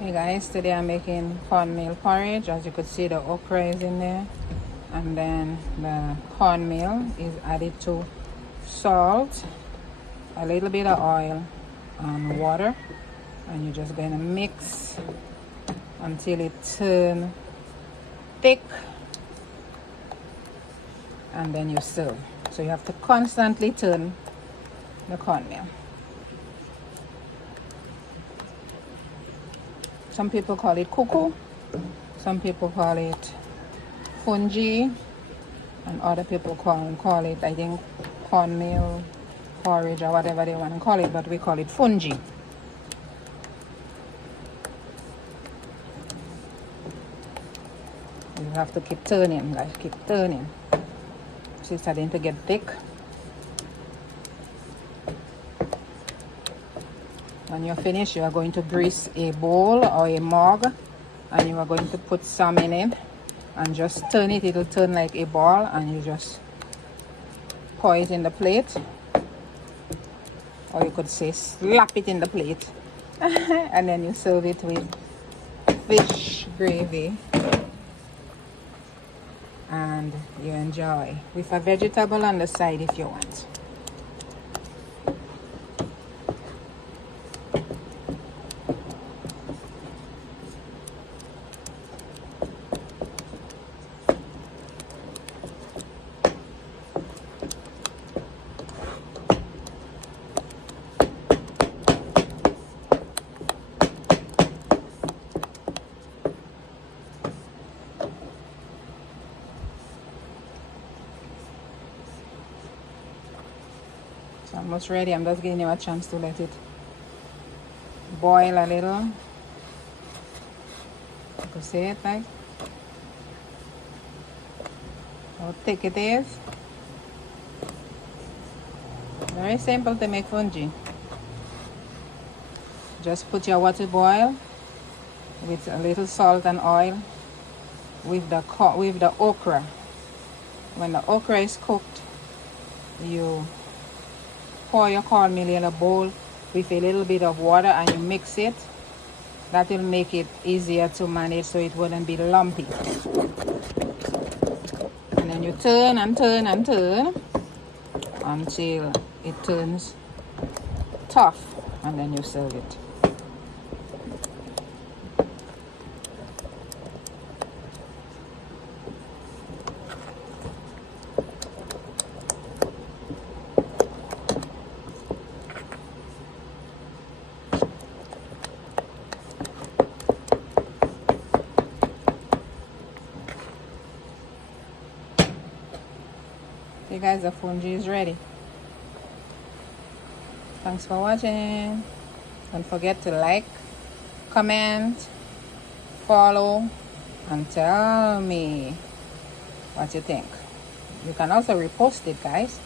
Hey guys, today I'm making cornmeal porridge. As you could see, the okra is in there, and then the cornmeal is added to salt, a little bit of oil and water, and you're just going to mix until it turns thick, and then you serve. So you have to constantly turn the cornmeal. Some people call it cuckoo, some people call it fungi, and other people call it, I think, cornmeal porridge or whatever they want to call it, but we call it fungi. You have to keep turning, guys, keep turning. So it's starting to get thick. When you're finished, you are going to grease a bowl or a mug, and you are going to put some in it and just turn it. It'll turn like a ball, and you just pour it in the plate, or you could say slap it in the plate. And then you serve it with fish gravy, and you enjoy with a vegetable on the side if you want. It's almost ready. I'm just giving you a chance to let it boil a little. You can see it, like how thick it is. Very simple to make fungi. Just put your water boil with a little salt and oil with the okra. When the okra is cooked, you pour your cornmeal in a bowl with a little bit of water and you mix it. That will make it easier to manage, so it wouldn't be lumpy. And then you turn and turn and turn until it turns tough, and then you serve it. Okay guys, the fungi is ready. Thanks for watching. Don't forget to like, comment, follow, and tell me what you think. You can also repost it, guys.